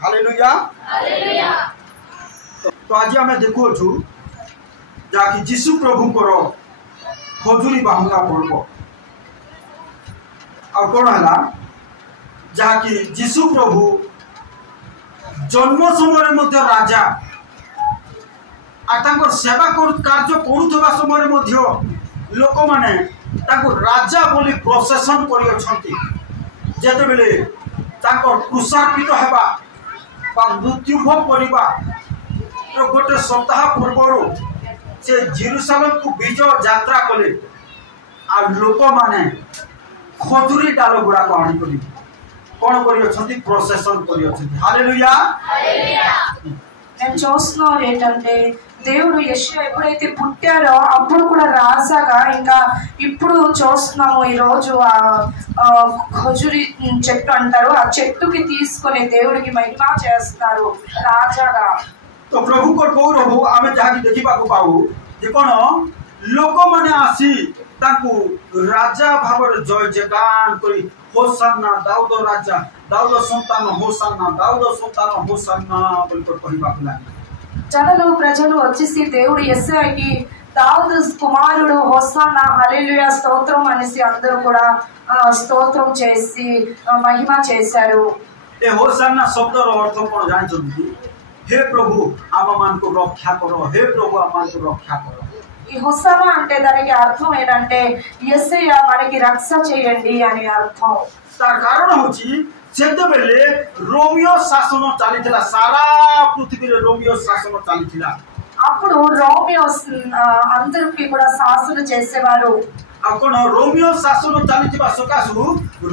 Hallelujah hallelujah. तो आज आम देखु जहाँकि जीशु प्रभु खजुरी बाहुंगा पर्व आ कौन है जहाँकि जीशु प्रभु जन्म समय मध्य राजा आ सेवा कार्य करुवा समय लोक माने राजा बोली प्रोसेसन करते क्रुशार्पित होगा मृत्यु भोग करवा गोटे सप्ताह पूर्व से जेरूसालेम को विजय यात्रा कले आ लोक माने खजुरी डाल गुड़ाक आनी कौन कर प्रोसेसन कर हालेलुया నేను చూస్తున్నాను ఏంటంటే దేవుడు యెషయా ఎప్పుడైతే పుట్టారో అప్పుడు కూడా రాజాగా ఇంకా ఇప్పుడు చూస్తున్నాము ఈ రోజు ఆ ఖజూరి చెట్టు అంటారు ఆ చెట్టుకి తీసుకొని దేవుడికి మహిమ చేస్తారు రాజాగా तो प्रभु को गौरव आम जहाँ देखा पाऊ जे कौन लोक मैंने आसी राजा भाव जय जयगान करी होसाना दाऊद राजा दाऊद संतान होसाना दाऊद संतान होसाना कहवा लगे జనులు ప్రజలు వచ్చేసి దేవుడు యెషయాకి దావీదు కుమారుడు హోసానా హల్లెలూయా స్తోత్రం అనేసి అందరూ కూడా స్తోత్రం చేసి మహిమ చేశారు ए होसाना शब्द अर्थ कौन जानते हे प्रभु आम मान को रक्षा करो हे प्रभु आम मान को रक्षा करो ఈ హోసానా అంటే దానికి అర్థం ఏంటంటే యెషయా మనకి రక్ష చేయండి అని అర్థం तार कारण होची सेते बेले रोमियो शासन चलीथिला सारा पृथ्वी रे रोमियो शासन चलीथिला అప్పుడు రోమియో అందరికి కూడా శాసన చేసేవారు आपण रोमियो शासन चलीथिबा सकासु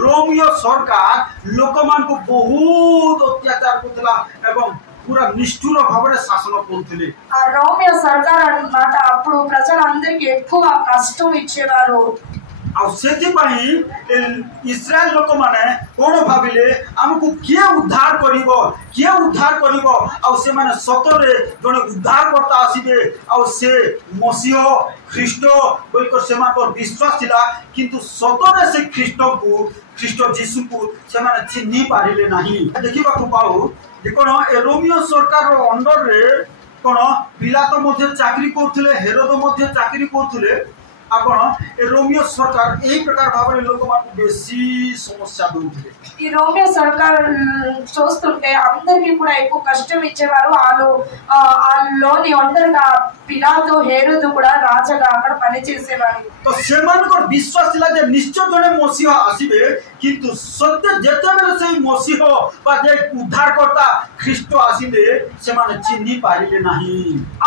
रोमियो सरकार लोक मान को बहुत अत्याचार करथिला एवं पूरा निष्ठुर भाव में शासन करथिले ఆ రోమియో సర్కార్ అన్నమాట అప్పుడు ప్రజలందరికీ ఎక్కువ కష్టం ఇచ్చేవారు इस्राएल लोक माने कौन भाविले आमको किए उद्धार करिवो किए उद्धार करिवो आ से माने सतरे जने उद्धार करता आसीबे आ से मसीह ख्रीष्ट बोलकर से माने विश्वास थिला किंतु सतरे से ख्रीष्ट जीसु को से माने चिन्हि पारिले नाही देखिबा को पाऊ जे कोन ए रोमियो सरकार रो अंडर रे कोन पिलातो मध्ये चाकरी करथिले हेरोद मध्ये चाकरी करथिले आपण ए रोमियो सरकार यही प्रकार भाव में लोक मान बेसी समस्या दूर ఈ రోమియో సర్కార్ చూస్తుంటే అందరికీ కూడా ఎక్కువ కష్టం ఇచ్చేవారు లోని ఒంటరిగా పిలాతో హేరోదు కూడా రాజాగా అక్కడ పనిచేసేవారు तो सेमानकर विश्वास थिला जे निश्चय जने मसीह आसीबे किंतु सत्य जेतेबेले से मसीह बा जे उद्धारकर्ता ख्रीष्ट आसीबे सेमाने चिन्हि पारिले नाही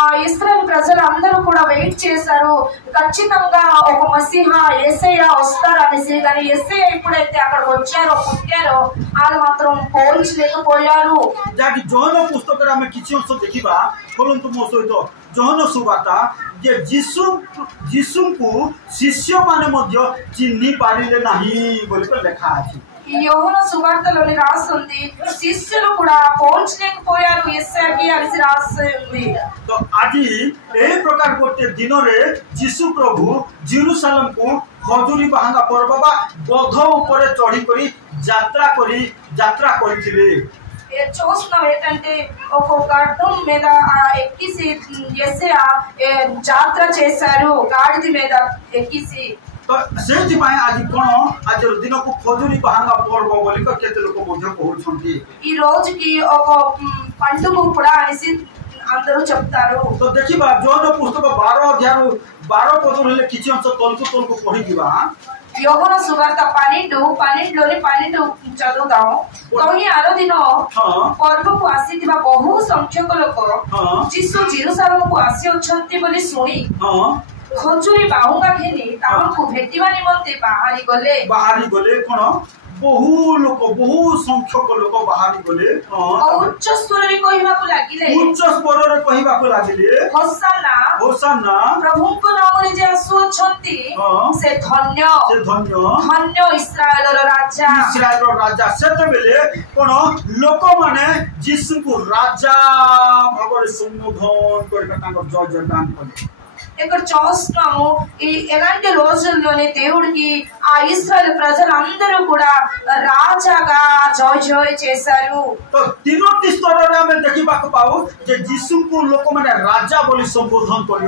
ఆ ఇశ్రాయేల్ ప్రజలు అందరూ కూడా వెయిట్ చేశారు ఖచ్చితంగా ఒక మసీహ యేసయ్య వస్తారనేసి కానీ యేసయ్య ఎప్పుడైతే అక్కడికి వచ్చారో పుట్టారో వాళ్ళు మాత్రం పోల్చలేకపోయారు जाकी जोहन पुस्तक रे हमें किछि अंश देखिबा परंतु मो सहित जोहन सुवार्ता जे जीसु को शिष्य माने मध्य चिन्हि पारिले नाही बोली को लिखा अछि ఈ యోహాను సువార్తలోని రాసి ఉంది శిష్యులు కూడా పోల్చలేకపోయారు యేసయ్యకి అని రాసి ఉంది तो आज ए प्रकार गोटे दिन रे जीसु प्रभु जेरूशलेम को खजुरी बाहुंगा पर्व बा गध ऊपर चढ़ी करी यात्रा करिथिले చూస్తున్నాం ఏంటంటే ఒక గడ్డం మీద ఎక్కిసి యేసయ్య యాత్ర చేశారు గాడిద మీద ఎక్కిసి तो सेति पाए आज कोन आज दिन को खजुरी बाहुंगा पर्व बोली को केते लोक मध्य कहउछंती ఈ రోజుకి ఒక పండుగ కూడా అనేసి అందరూ చెప్తారు तो देखिबा जोन पुस्तक 12 अध्याय 12 पद रे किछि अंश तोलको पढि दिबा యోహాను సువార్త 12 చదువుదాం ତହିଁ ଆର ଦିନ ପର୍ବକୁ ଆସିଥିବା ବହୁ ସଂଖ୍ୟକ ଲୋକ ଯୀଶୁ ଜେରୁସାଲେମକୁ ଆସିଅଛନ୍ତି ବୋଲି ଶୁଣି ଖଜୁରୀ ବାହୁଙ୍ଗା ଘେନି ତାହାଙ୍କୁ ଭେଟିବା ନିମନ୍ତେ ବାହାରି ଗଲେ कोन बहु लोक बहु संख्यक लोक बाहरी गले उच्च स्वर रे कहिबाकु लागिले होसाना प्रभु को नाम रे जे आसुछंती से धन्य इस्राएल रो राजा सेते बेले कोन लोक माने यीशु को राजा भाବରେ संबोधन करके तांको जय जयगान कले ఇక్కడ చూస్తున్నాము ఈ ఎలాంటి రోజుల్లోనే దేవుడికి ఆ ఇశ్రాయేలు ప్రజలందరూ కూడా రాజాగా జయ జయ చేశారు तो तीनोटी ईश्वर आम देखा पाऊ जे जीशु को लोक मैंने राजा बोली संबोधन कर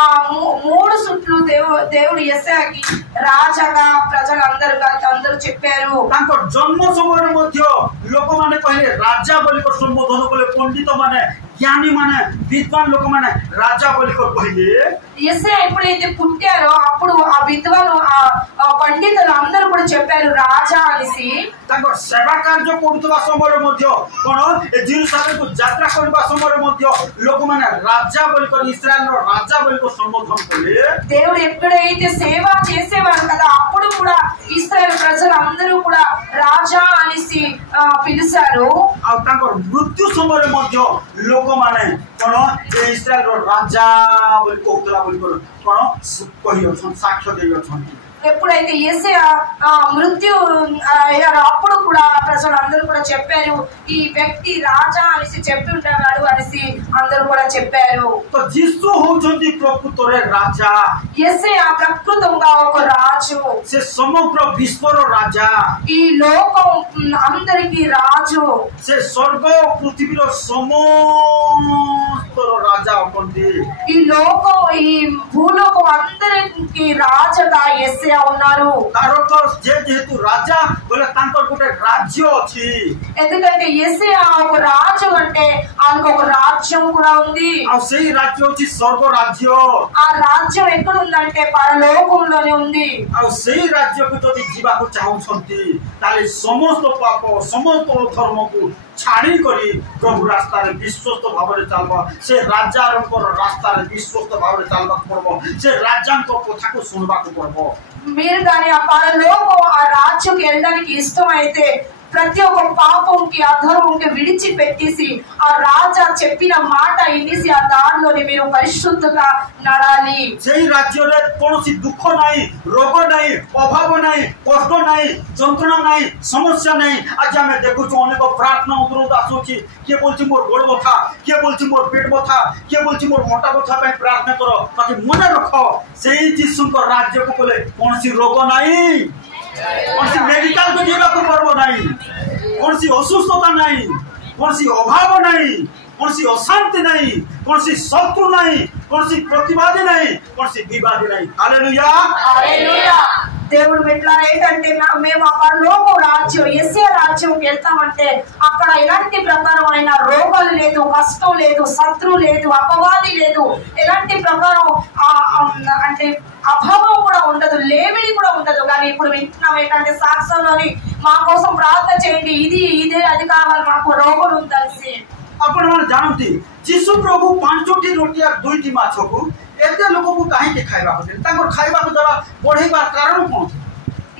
ఆ మూడు సుట్లు దేవుడు యేసయ్యకి రాజాగా ప్రజలందరూ చెప్పారు. जन्म समय लोक मैंने कहले राजा बोली संबोधन कले पंडित माने ज्ञानी माने विद्वान लोक मैंने राजा बोली कहले యేసయ్య ఎప్పుడైతే పుట్టారో అప్పుడు ఆ విద్వాను ఆ పండితులు అందరూ కూడా చెప్పారు రాజా అనేసి. सेवा कार्य करुवा समय कौन जेरूसालेम को यात्रा करने समय लोक मैंने राजा बोली इस्राएल राजा बोली संबोधन कले. దేవుడు ఎప్పుడైతే సేవ చేసేవారు కదా అప్పుడు కూడా ఇశ్రాయేలు ప్రజలందరూ కూడా రాజా అనేసి పిలిచారు. मृत्यु समय लोक मैंने कौन इस्राएल राजा बोली कहला कौन कही साक्ष्य दे. ఎప్పుడైతే యేసయ్య మృత్యు అయ్యారో అప్పుడు కూడా ప్రజలందరూ కూడా చెప్పారు ఈ వ్యక్తి రాజా అనేసి చెప్పి ఉంటాడు అనేసి అందరూ కూడా చెప్పారు. జీసు హౌచంతి ప్రకృତରେ రాజా. యేసయ్య ప్రకృతంగా ఒక రాజు. से समग्र विश्वर राजा. ఈ లోకం అందరికి రాజు. से स्वर्ग पृथ्वीर समस्त राजा अटंती. ఈ లోకం ఈ భూలోకం అందరికి రాజుగా యేసయ్య ఉన్నారు. जेहेतु राजा बोले गोटे राज्य अच्छी. ఎందుకంటే యేసయ్య ఒక రాజు అంటే ఆయనకు ఒక రాజ్యం కూడా ఉంది. राज्य अच्छी स्वर्ग राज्य. ఆ రాజ్యం ఎక్కడ ఉందంటే పరలోకంలోనే ఉంది. राज्य को जदि जीवाको चाहउछंती ताले समस्त पाप समस्त धर्म को छाड़ी करी प्रभु रास्ता रे विश्वस्त भाव रे चलबा. से राजा रास्ता रे विश्वस्त भाव रे चलबा पड़बो. से राजा को कथा को सुनबा को पड़बो. మీరు కానీ ఆ పరలోకం ఆ రాజ్యంకి వెళ్ళడానికి ఇష్టమైతే ప్రతి ఒక్క పాపంకి అధర్మంకి విడిచిపెట్టేసి ఆ రాజా చెప్పిన మాట ఇనిసి ఆ దారిలోని మీరు పరిశుద్ధంగా నడాలి. সেই রাজ্যরে কোনসি দুঃখ নাই, রোগ নাই, অভাব নাই, কষ্ট নাই, যন্ত্রণা নাই, সমস্যা নাই. আজ আমি দেখুছি অনেক প্রার্থনা অনুরোধ আসুছি কে বলছি মোর গোড় ব্যথা, কে বলছি মোর পেট ব্যথা, কে বলছি মোর মোটা ব্যথা পাই প্রার্থনা কর. তাকে মনে রখ সেই যিশুঙ্কর রাজ্যকে বলে কোনসি রোগ নাই, কোনসি মেডিকাল को जीवाको पर्व নাই, कोनसी असुस्थता नहीं, कोनसी अभाव नहीं, कोनसी अशांति नहीं, कोनसी शत्रु नहीं, कोनसी प्रतिवादी नहीं, कोनसी विवादी नहीं. Hallelujah hallelujah. దేవుడు ఎట్లా ఏంటంటే మేము ఆ పరలోక రాజ్యం యేసయ్య రాజ్యంకి వెళ్తామంటే అక్కడ ఎలాంటి ప్రకారమైన రోగాలు లేదు, కష్టం లేదు, శత్రువు లేదు, అపవాది లేదు, ఎలాంటి ప్రకారం అంటే అభావం కూడా ఉండదు, లేమిడి కూడా ఉండదు. కానీ ఇప్పుడు వింటున్నాం ఏంటంటే సాక్ష్యంలోని మా కోసం ప్రార్థన చేయండి, ఇదే అది కావాలి, మాకు రోగులు ఉండాల్సి. ଆପଣ ମାନେ ଜାଣନ୍ତି ଯୀଶୁ ପ୍ରଭୁ 5ଟି ରୋଟି ଆଉ 2ଟି ମାଛକୁ ଏତେ ଲୋକଙ୍କୁ କାହିଁକି ଖାଇବାକୁ ଦେଲେ? ତାଙ୍କର ଖାଇବାକୁ ଦେବା ବଢେଇବା କାରଣ କଣ?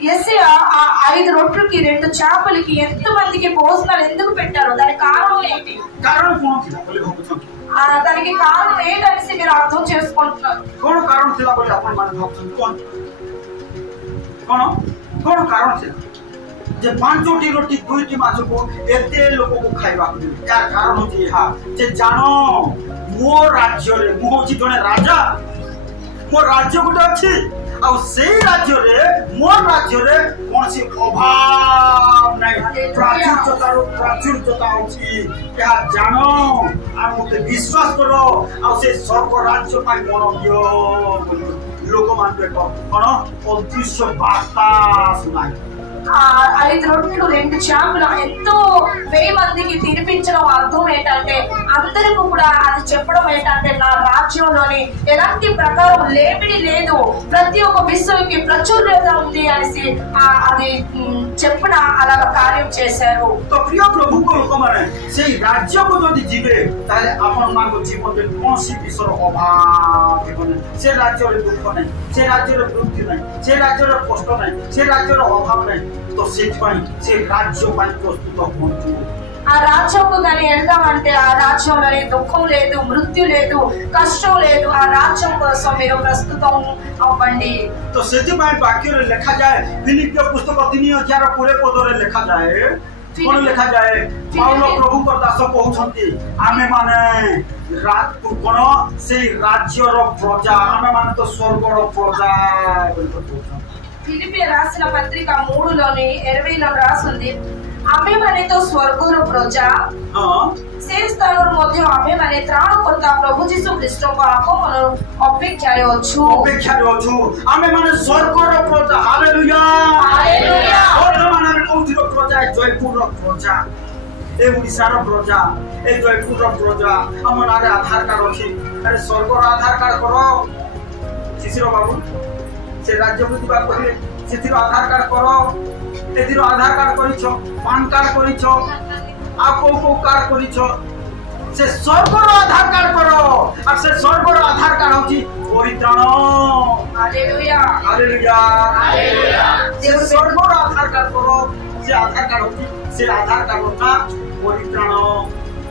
యేసయ్య ఆ 5 రొట్టెలకి 2 చేపలకి ఎంత మందికి భోజనాలు ఎందుకు పెట్టారు? దానికి కారణం ఏంటి? କାରଣ କଣ ଥିଲା ବୋଲି ଭାବୁଛନ୍ତି? దానికి కారణం ఏంటనేసి మీరు అర్థం చేసుకుంటున్నారు. କଣ କାରଣ ଥିଲା ବୋଲି ଆପଣ ମାନେ ଭାବୁଛନ୍ତି? କଣ କାରଣ ଥିଲା जे 5टी रोटी 2टी माछ को एते लोक को खाइबा यार कारण होची हा जे जानो मो राज्य रे मो होची जने राजा, मो राज्य गुटे अछि आ सेई राज्य रे मो राज्य रे कोनसी अभाव नै, प्राचुर्यता अछि. या जानो आ मते विश्वास करो आ से स्वर्ग राज्य पाई मन दियो लोक मान पे कोन अदृश्य वार्ता सुनाई. 5 రొట్టెలు 2 చేపలు ఎంతో 1000 మందికి తినిపించడం అర్థం ఏంటంటే అందరికీ కూడా అది చెప్పడం ఏంటంటే నా రాజ్యంలోని ఎలాంటి ప్రకారం లేమిడి లేదు, ప్రతి ఒక్క విశ్వకి ప్రచుర్యత ఉంది అనేసి అది చెప్పిన అలా కార్యం చేశారు. तो प्रिय प्रभु को लोक माने सेई राज्य को जदि जीवे ताले आपन मानको जीवन में कोनसी विषर अभाव हेबने. से राज्य रे दुख नै, से राज्य रे मृत्यु नै, से राज्य रे कष्ट नै, से राज्य रे अभाव नै. तो से राज्य प्रस्तुत होंगे. ఆ రాజ్యంకు కానీ వెళ్దామంటే ఆ రాజ్యంలోనే దుఃఖం లేదు, మృత్యు లేదు, కష్టం లేదు. ఆ రాజ్యం కోసం మీరు ప్రస్తుతం అవ్వండి. तो सेति पाई वाक्य रे लिखा जाए फिलिपियो पुस्तक 3:20 पद रे लिखा जाए कोन लिखा जाए पाउलो प्रभु को दास कहउछंती आमे माने रात को कोन से राज्य रो प्रजा, आमे माने तो स्वर्ग रो प्रजा बोली कहउछंती. ఫిలిప్పీ రాసిన పత్రిక 3:20లో రాసింది आमे माने तो स्वर्गर प्रजा हाँ से स्थान मध्य आमे माने त्राणकर्ता प्रभु यीशु ख्रीष्ट को आगमन अपेक्षा रे अछु आमे माने स्वर्गर प्रजा हालेलुया हालेलुया वर्तमान कोठीर प्रजा जयपुर प्रजा ए उड़ीसार प्रजा ए जयपुर प्रजा हम नारे आधार कार्ड अछि अरे स्वर्गर आधार कार्ड करो शिशिर बाबू से राज्य को दिबा कहले सेतिर आधार कार्ड करो एतिर आधार कार्ड करिछो पान कार्ड करिछो आ को कार्ड करिछो से स्वर्गर आधार कार्ड करो और से स्वर्गर आधार कार्ड होची परित्राण हालेलुया हालेलुया हालेलुया से स्वर्गर आधार कार्ड करो से आधार कार्ड होची से आधार कार्ड होता परित्राण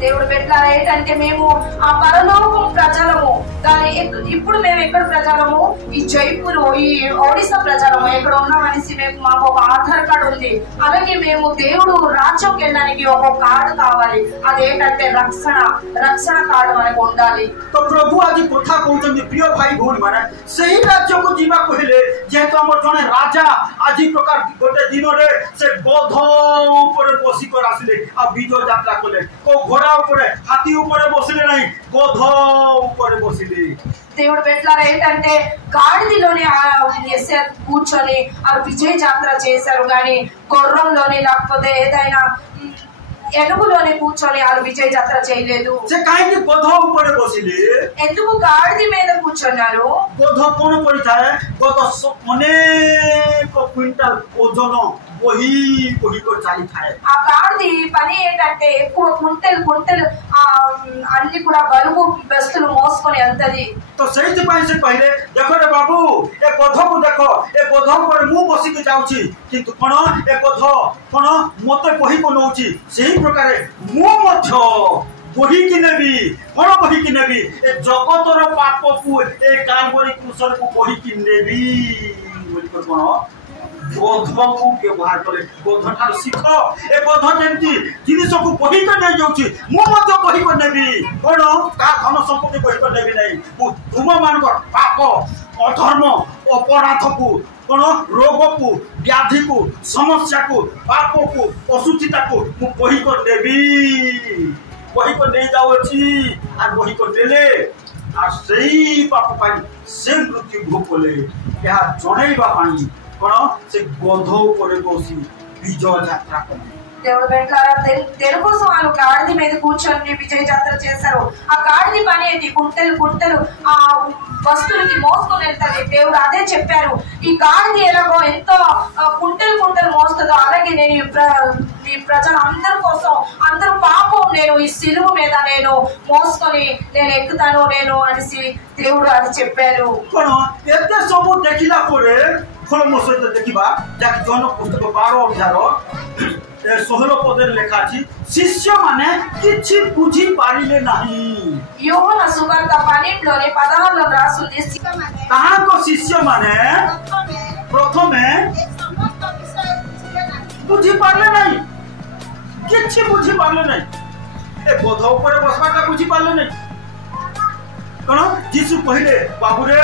దేవుడు పెట్టారా ఏంటంటే మేము ఆ పరలోకం ప్రజలము కానీ ఇప్పుడు మేము ఎక్కడ ప్రజలము ఈ జైపూర్ ఈ ఒడిశా ప్రజలము ఎక్కడ ఉన్నామనేసి మేము మాకు ఒక ఆధార్ కార్డు ఉంది అలాగే మేము దేవుడు రాజ్యంకి వెళ్ళడానికి ఒక కార్డు కావాలి అదేంటంటే రక్షణ కార్డు మనకు ఉండాలి तो प्रभु आज कथा कहउछन प्रिय भाई भौणी माने सही राज्य को जीवा कहले जेतो हमर जने राजा आज प्रकार गोटे दिन रे से गध ऊपर बसी कर आसिले आ विजय यात्रा कले को घोड़ा ऊपर हाथी ऊपर बसिले नहीं गध ऊपर बसिले దేవుడు పెట్టారా ఏంటంటే గాడిదలోనే ఎస్ఏ కూర్చొని ఆ విజయ యాత్ర చేశారు కానీ గుర్రంలోనే లేకపోతే ఏదైనా ఎనుగులోనే కూర్చొని ఆ విజయ యాత్ర చేయలేదు से काहे कि गध ऊपर बसिले ఎందుకు గాడిద మీద కూర్చున్నారు गध कोन परिथाय गध अनेक क्विंटल ओजन वही वही को चाली थाए ఆ గాడిది పని ఏంటంటే ఎక్కువ కుంటలు అన్ని కూడా బరువు బస్తులు మోసుకొని వెళ్తది तो सही पाई से पहले देखो रे बाबू ए गध को देखो ए गध पर मु बसी के जाउची किंतु कोन ए गध कोन मते बही को नउची सही प्रकार मु मध्य बही कि नेबी कोन बही कि नेबी ए जगतर पाप को ए कालवरी कुशल को बही कि नेबी बोली को कोन गध को व्यवहार करे गध ठार सिख ए गध जेंती जिनिस को बही के नै जाउची मु मते बही को नेबी कोन का धन संपत्ति बही को नेबी नै तुम मान पाप अधर्म अपराध को कोन रोग को व्याधि को समस्या को पाप को अशुचिता को मु बही को नेबी बही को नै जाउची आ बही को देले आ सही पाप पाई से मृत्यु भोगले या जणैबा पाई कोन से गध ऊपर बसी विजय यात्रा करे దేవుడు పెట్టారా తెలుగు కోసం వాళ్ళు గాడిద మీద కూర్చొని విజయ యాత్ర చేశారు ఆ గాడిద పని ఏంటి కుంటలు ఆ వస్తువులకి మోసుకొని వెళ్తాది దేవుడు అదే చెప్పారు ఈ గాడిద ఎలాగో ఎంతో కుంటలు మోస్తుందో అలాగే నేను ఈ ప్రజలందరి కోసం అందరూ పాపం నేను ఈ సిలువ మీద నేను మోసుకొని నేను ఎక్కుతాను నేను అనేసి దేవుడు అది చెప్పారు कोन एते सब देखिला परे खोलम सहित देखिबा जाक जन पुस्तक 12 अध्याय 16 पदर लेखा अछि शिष्य माने किछि बुझी पारिले नाही యోహన సువార్త 12లోని 16లో రాసుంది कहां को शिष्य माने प्रथमे बुझी पारले नहीं किछि बुझी पारले नहीं ए गध ऊपर बसबाटा बुझी पारले नहीं कोन जीसु कहले बाबू रे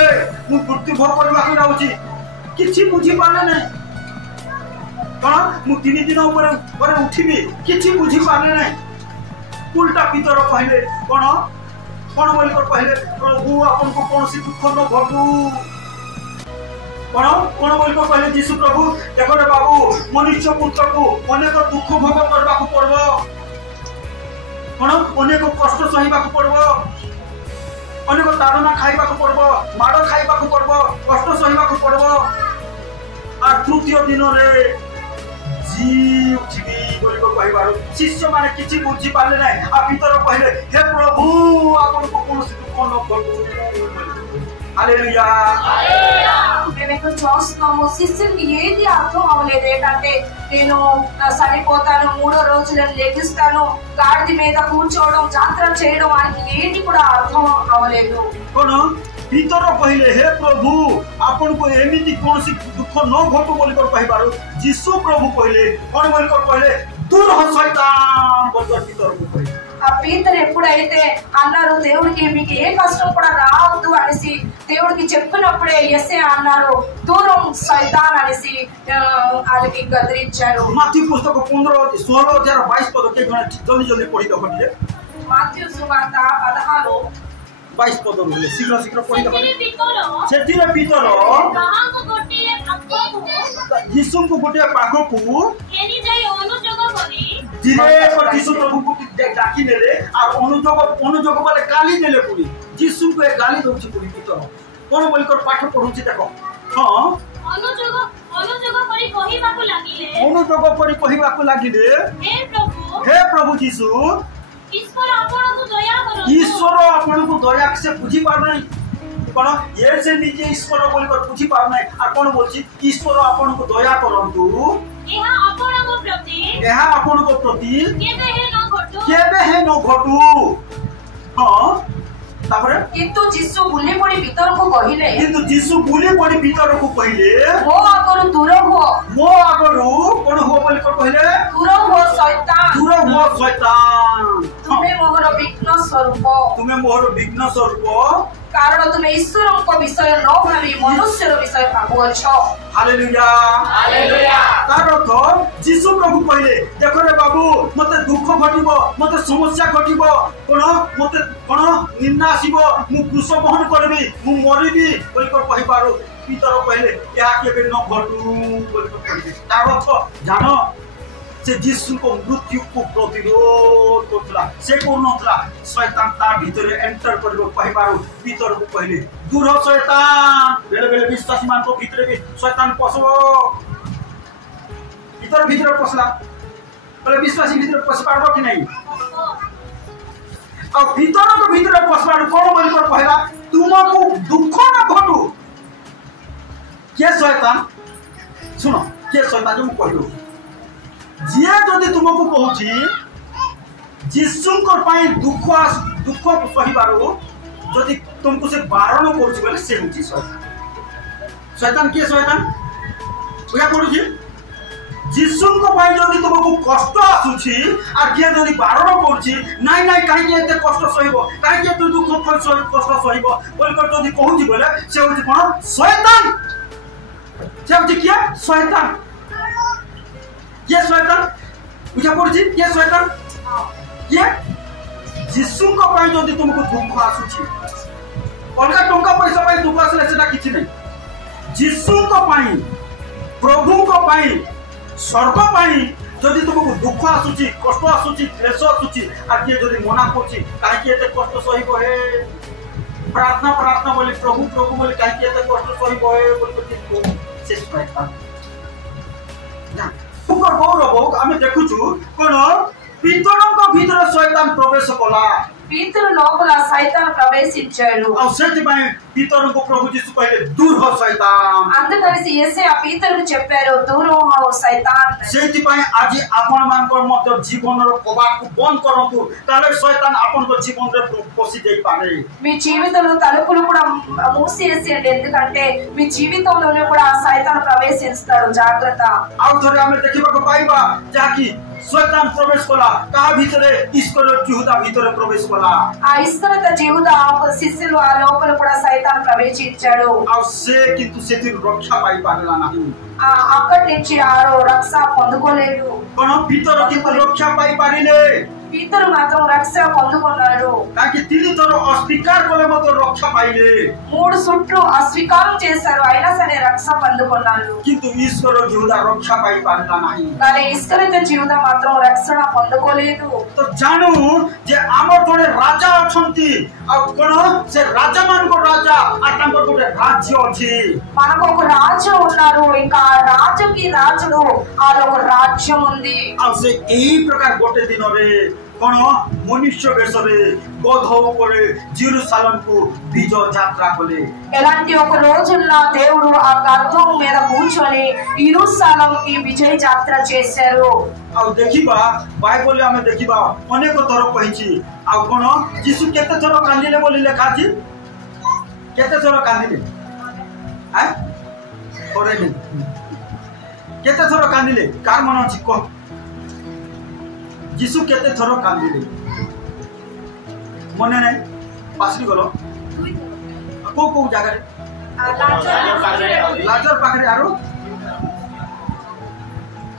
मु मृत्यु भोग करबा के रहउची किछि बुझी पारले नहीं कोन मु 3 दिन ऊपर उठिबी किछि बुझी पारले नहीं उल्टा भीतर कहले कोन बोल कर कहले प्रभु आपन को कोनसी दुख न घटू कोन बोल कर कहले यीशु प्रभु देखो रे बाबू मनुष्य पुत्र को अनेक दुख भोग करबा को पड़बो कोन अनेक कष्ट सहिबा को पड़बो अनेक ताड़ना खाइबा को पड़बो माड़ खाइबा को पड़बो कष्ट सहिबा को पड़बो आ तृतीय दिन रे जी उठिबी बोली को कहबारो शिष्य माने किछि बुझी पाले नै आ भीतर कहले हे प्रभु आपन को कोन दुख न घटू हालेलुया हालेलुया మేము ఇక్కడ చూస్తున్నాము శిష్యునికి ఏది అర్థం అవ్వలేదు ఏంటంటే నేను సరిపోతాను 3 రోజులను లెగిస్తాను గాడిద మీద కూర్చోవడం యాత్ర చేయడం వారికి ఏది కూడా అర్థం అవ్వలేదు कोन भीतर कहले हे प्रभु आपन को एमिति कोनसी दुख न घटू बोली कर कहबारो यीशु प्रभु कहले कोन बोली कर कहले दूर हो शैतान बोल कर भीतर को कहले ఆ పీతరు ఎప్పుడైతే అన్నారు దేవుడికి మీకు ఏ కష్టం కూడా రావద్దు అనేసి దేవుడికి చెప్పినప్పుడే యేసయ్య అన్నారు దూరం సైతాన్ అనేసి వాళ్ళకి గదిరించాడు. माथी पुस्तक 15:16-22 जल्दी जल्दी पढ़ी दो खटिए మాథ్యూ సువార్త 16:22 पद बोले शीघ्र शीघ्र पढ़ी दो ସେଥିରେ भीतर କାହାକୁ ଗୋଟିଏ ପାଖକୁ यीशु को गोटे पाखो को ଘେନି ଯାଇ ଅନୁଯୋଗ କରି धीरे पर यीशु प्रभु को डाकी नेले और अनुजोग वाले गाली देले पुरी यीशु को एक गाली दोछि पुरी भीतर कोन बोली कर पाठ पढुछि देखो हां ଅନୁଯୋଗ କରି କହିବାକୁ ଲାଗିଲେ अनुजोग करी कहिबाकू लागिले हे प्रभु यीशु ईश्वर आपनको दया करନ୍ତୁ ईश्वर आपनको दया से बुझी पार नहीं कोन ये से निजे ईश्वर बोली कर बुझी पार नहीं आ कोन बोलछि ईश्वर आपनको दया करंतु ଏହା ଆପଣଙ୍କ ପ୍ରତି केबे हे न घटू हां तापर किंतु यीशु बुली पड़ी भीतर को कहिले किंतु यीशु बुली पड़ी भीतर को कहिले मो आगरु दूर हो कोन हो बोली कर कहिले दूर हो शैतान तुम्हें मोहर विघ्न स्वरूप कारण तुम्हें ईश्वर को विषय न भावी मनुष्य विषय भाबुअछ। हालेलुया तार अर्थ यीशु प्रभु कहले देखो रे बाबू मते दुख घटिबो मते समस्या घटिबो कोन मते कोन निंदा आसीबो मु क्रूस बहन करबी मु मरिबी बोली कर कहि पारो भीतर कहले या केबे न घटू बोली कर कहले तार अर्थ जानो से यीशु को मृत्यु को प्रतिरोध करथला से कोनथला शैतान ता भीतर एंटर करबो कहि पारो भीतर को कहले दूर हो शैतान बेले बेले विश्वासी मान को भीतर भी शैतान पसबो भीतर पसला बोले विश्वासी भीतर पस पारबो कि नहीं अब भीतर पसला कोन बोली कर कहला तुमको दुख न घटू के शैतान सुनो के शैतान जो कहलो जे जदि तुमको कहूची यीशुकर पाई दुख सहीबारो जदि तुमको से बारण करूची बोले से होची शैतान के शैतान बुझा पड़ुची यीशुको पाई जदि तुमको कष्ट आसुची और के जदि बारण करूची नहीं काहे एते कष्ट सहीबो काहे तू दुख कष्ट सहीबो बोल कर जदि कहूची बोले से होची कोन शैतान से होची के शैतान ये शैतान बुझा पड़ुची ये शैतान ये यीशु को पाई जदि तुमको दुख आसुची अलगा टंका पैसा पाई दुख आसले सेटा किछि नै यीशु को पाई प्रभु को पाई स्वर्ग पाई जदि तुमको दुख आसुची कष्ट आसुची क्लेश आसुची आ के जदि मना करछि काहे के एते कष्ट सहीबो हे प्रार्थना बोली प्रभु बोली काहे के एते कष्ट सहीबो हे बोली से शैतान ना ऊपर गौरव आम देखुचु कोन भीतर शैतान प्रवेश कला पीतल लोपला शैतान प्रवेशिंచాడు और सेति पय भीतर को प्रभु यीशु कहले दूर हो शैतान అందుకని యేసయ్య పీతరుకు చెప్పారు దూరం హో शैतान सेति पय आज आपण मानकर मत जीवन रो कबाट को बंद करंतु ताले शैतान आपण को जीवन रे पसी जाई पारे మీ జీవితంలో తలుపులు కూడా మూసేసేయండి ఎందుకంటే మీ జీవితంలోనే కూడా शैतान ప్రవేశిస్తాడు జాగ్రత్త और थोड़े हमें देखिबा को पाइबा जाकी शैतान प्रवेश कला कहा भीतरे इस्करियोत यहूदा भीतरे प्रवेश कला ఆ ఇస్కరియోత యూదా శిష్యులు ఆ లోపల కూడా शैतान ప్రవేశించాడు और से किंतु सेति रक्षा पाई पारला नाही అక్కడి నుంచి ఆరో రక్ష పొందుకోలేదు कोन भीतर की रक्षा पाई पारिले పీతరు మాత్రం రక్ష పొందుకున్నాడు ताकि तीन थर अस्वीकार कले मत रक्षा पाइले మూడు సుట్లు అస్వీకారం చేశారు అయినా సరే రక్ష పొందుకున్నాడు किंतु ईश्वर यहूदा रक्षा पाई पारला नाही కానీ ఇస్కరియోత యూదా మాత్రం రక్షణ పొందుకోలేదు तो जानू जे आमर थोड़े राजा अछंती आ कोन से राजा मान को राजा आ तांकर गोटे राज्य अछि మనకు ఒక రాజు ఉన్నారు ఇంకా రాజుకి రాజుడు ఆ ఒక రాజ్యం ఉంది आ से एही प्रकार गोटे दिन रे कोन मनुष्य बेसरे गध ऊपर जेरूशलेम को विजय यात्रा कले ఎలాంటి ఒక రోజుల్లో దేవుడు ఆ గర్భం మీద కూర్చొని యెరూషలేముకి విజయ యాత్ర చేశారు आ देखिबा बाइबल में देखिबा अनेक थर कहिछि आ कोन यीशु केते थर कांदिले बोली लेखा अछि केते थर कांदिले आ ओरे केते थर कांदिले कार मन अछि को यीशु केते थर कांदिले मने नहीं पासरी गलो को जगह लाजर पाखरे आरो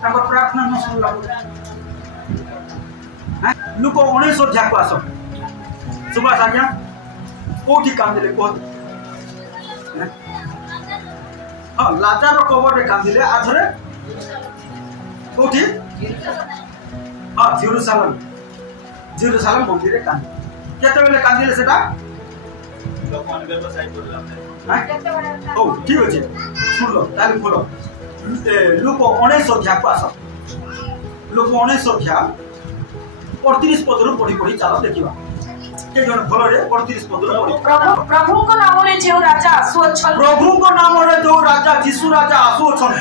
तांको प्रार्थना न सुनला लोक 19 अध्याय को आस सुभाष आज्ञा कोठी काम दिले को हां लाजर कबर रे काम दिले आथरे कोठी हां जेरूसालेम मंदिर रे काम केते बेले काम दिले सेटा लोक मन व्यवसाय करला ओ ठीक अछि सुन लो ताली बोलो लोक 19 अध्याय को आस लोक 19 अध्याय 38 पदरु पढी चलो देखिबा के जन भलरे 38 पदरु प्रभु को नाम रे जे राजा आसु अछन प्रभु को नाम रे जो राजा यीशु राजा आसु अछन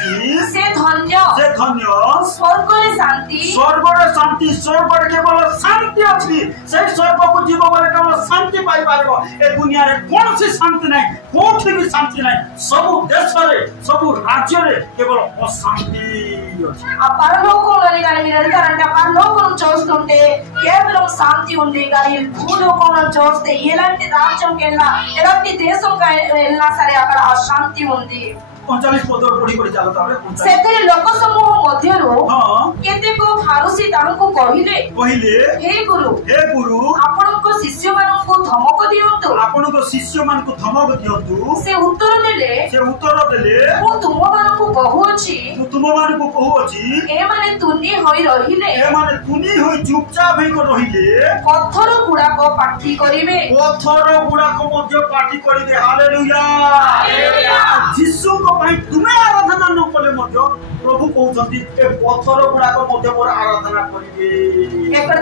से धन्य स्वर्ग रे शांति स्वर्ग रे केवल शांति अछि से स्वर्ग को जीव बोले केवल शांति पाई पारबो ए दुनिया रे कोन से शांति नै कोठी भी शांति नै सब देश रे सब राज्य रे केवल अशांति अछि आ परलोकंలో గాని మీరు వెళ్తారంటే పరలోకం చూస్తుంటే కేవలం శాంతి ఉంది కానీ భూలోకంలో చూస్తే ఎలాంటి రాజ్యంకి వెళ్ళినా ఎలాంటి దేశంకి వెళ్ళినా సరే అక్కడ అశాంతి ఉంది 45 पदर पढी चलो तारे सेतरे लोक समूह मध्यरु केतेको फारुसी तांको कहिले हे गुरु आपनको शिष्य माननको धमक दियंतु से उत्तर देले मु तुम माननको कहूची ए माने तुनी होई चुपचाप होई रहिले पत्थर गुडा को पाठी करिवे हालेलुया यीशु को तुम्हें आराधना न कले प्रभु कहते ए पत्थर गुड़ाक मोर आराधना करेंगे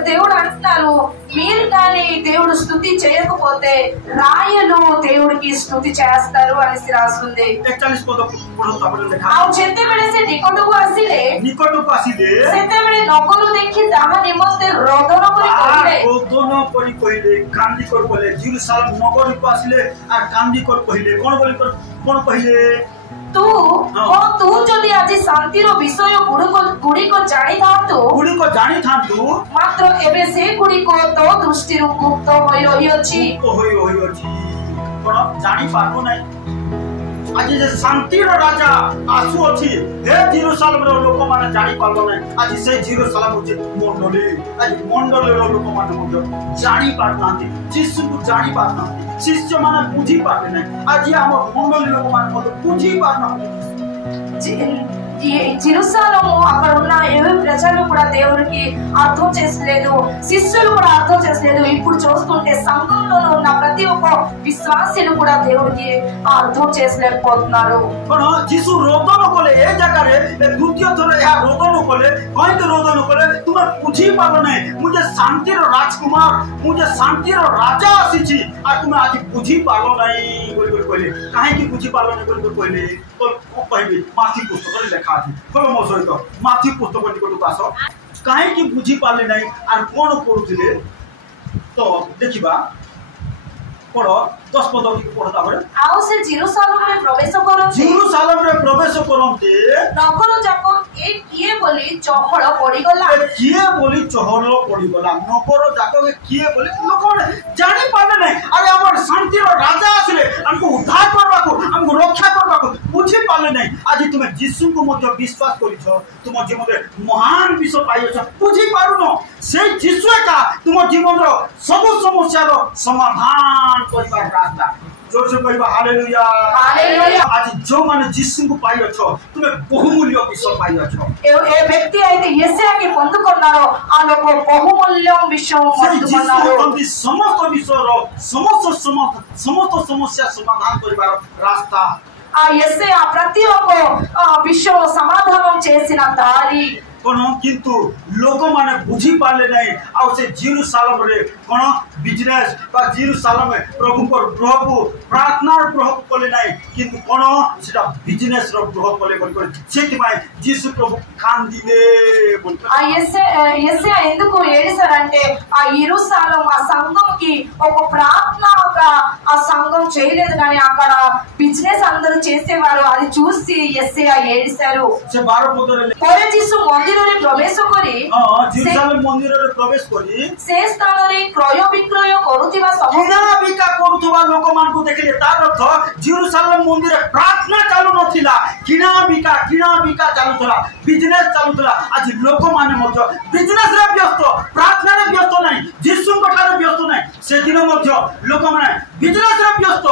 దేవుడు అంటున్నారు మీరు కానీ దేవుడు స్తుతి చేయకపోతే రాయలు దేవుడికి స్తుతి చేస్తారు అని రాస్తుంది 41 पद पढो तापर देखा ଆଉ ଯେତେବେଳେ ସେ ନିକଟକୁ ଆସିଲେ ସେତେବେଳେ ନଗର ଦେଖି ତାହା ନିମନ୍ତେ ରୋଦନ କରି କହିଲେ କାନ୍ଦି କରି କହିଲେ ଯେରୁସାଲେମ ନଗରକୁ ଆସିଲେ আর କାନ୍ଦି କରି କହିଲେ कोन କହିले तू जदि आज शांतिर विषय गुड़िक जानी थांतु मात्र एबे से गुड़िक तो दृष्टि गुप्त होई रही अछि कोन जानी पारबो नै आज जे शांतिर राजा आसु अछि हे जेरूसालेम रो लोक माने जानी पारबो नै आज से जेरूसालेम होचे मंडली आज मंडली रो लोक माने मध्य जानी पारनांती यीशु को जानी पारनांती शिष्य माने बुझी पारले नै आज हम मंडली लोक माने मध्य बुझी पारनांती జెరూసలేము అక్కడ ఉన్న ఏవే ప్రజలు కూడా దేవునికి అర్థం చేసలేదు శిష్యులు కూడా అర్థం చేసలేదు ఇప్పుడు చూస్తుంటే సంఘంలో ఉన్న ప్రతి ఒక్క విశ్వాసీలు కూడా దేవునికి అర్థం చేసలేకపోతున్నారు कोन यीशु रोदन कोले ए जगह रे द्वितीय थोर या रोदन कोले कहीं के रोदन कोले तुम बुझी पालो नै मुझे शांति रो राजकुमार मुझे शांति रो राजा आसी आ तुम आज बुझी पालो नै बोल कोले काहे की बुझी पालो नै बोल कोले तो कहबी माथि पुस्तक रे लिखा अछि बोलो मो सहित माथि पुस्तक निकट पास काहे की बुझी पाले नै आर कोन पढुथिले तो देखिबा पढ़ो 10 पद की पढ़ता बरे आउ से जेरूसालेम रे प्रवेश करते नगर जाको ए किए बोली चहल पड़ी गला नगर जाको किए बोली लोक जानि पाले नै अरे हमर शांति रो राजा आसले हमको उद्धार करबाको हमको रक्षा करबाको बुझी पाले नै आज तुम यीशु को मध्य विश्वास करिछ तुम जीवन रे महान विषय पाइछ बुझी पारुनो से यीशु का तुम जीवन रो सब समस्या रो समाधान करबार रास्ता जोर से कहबा हालेलुया आज जो माने यीशु को पाइछ तुम बहुमूल्य विषय पाइछ ए व्यक्ति అయితే యేసయ్యకి పొందుకున్నారో ఆ లోక బహుమూల్య విషయం పొందుకున్నారు समस्त विषय रो समस्त समस्या समाधान करबार रास्ता ఆ యేసయ్య ప్రతి ఒక్క విషయం సమాధానం చేసిన దారి कोन किंतु लोक माने बुझी पाले नै आ से जेरूसालेम रे कोन बिजनेस बा जेरूसालेम प्रभु प्रार्थना प्रभु कोले नै किंतु कोन सेटा बिजनेस रो प्रभु कोले कोन सेति माय यीशु प्रभु कान दिले बोल आ येसे ఎందుకు ఏడిసారంటే ఆ యెరూషలేము ఆ సంఘంకి ఒక ప్రార్థన ఆ సంఘం చేయలేదు కానీ అక్కడ బిజినెస్ అందరూ చేసేవారు అది చూసి యేసయ్య ఏడిసారు से 12 पदरे ପରେ ଯୀଶୁ ମନ୍ଦିର ମନ୍ଦିରରେ ପ୍ରବେଶ କରି जेरुसालेम मंदिर रे प्रवेश करी ସେ ସ୍ଥାନରେ କ୍ରୟ ବିକ୍ରୟ କରୁଥିବା किना बिका करूथबा लोक मान को देखले तार अर्थ जेरुसालेम मंदिर रे प्रार्थना चालू नथिला किना बिका चालुथला बिजनेस चालुथला आज लोक माने मध्य बिजनेस रे व्यस्त प्रार्थना रे व्यस्त नाही यीशु कथा रे व्यस्त नाही से दिन मध्य लोक माने बिजनेस रे व्यस्त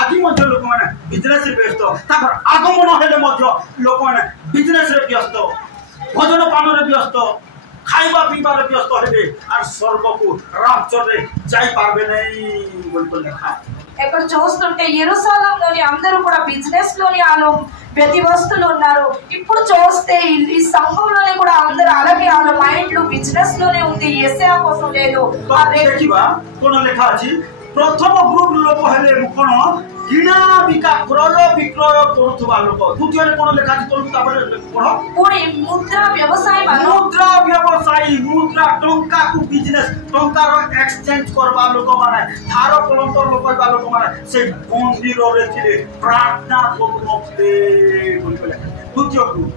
आज मध्य लोक माने बिजनेस रे व्यस्त तापर आगमन हेले मध्य लोक माने बिजनेस रे व्यस्त भोजन पान रे व्यस्त खाइबा पीबा रे व्यस्त हेबे आर स्वर्ग को राप्चर रे जाई पारबे नहीं बोल लिखा ఇక్కడ చూస్తుంటే యెరూషలేంలోని అందరూ కూడా బిజినెస్ లోని వాళ్ళు వ్యతివస్తులు ఉన్నారు. ఇప్పుడు చూస్తే ఈ సంఘంలోనే కూడా అందరూ అలాగే వాళ్ళ మైండ్లు బిజినెస్ లోనే ఉంది, యేసయ్య కోసం లేదు. देखिबा कोन लेखा अछि प्रथम ग्रुप लोक हेले कोन किना बिका क्रय विक्रय करूथबा लोक द्वितीय रे कोन लेखा अछि कोन तापर पढो पुणी मुद्रा व्यवसाय मुद्रा टंका को बिजनेस टंका रो एक्सचेंज करबा लोक माने थार कलंतर लोक बा लोक माने से मंदिर रे थिले प्रार्थना करूनथले बोलले द्वितीय ग्रुप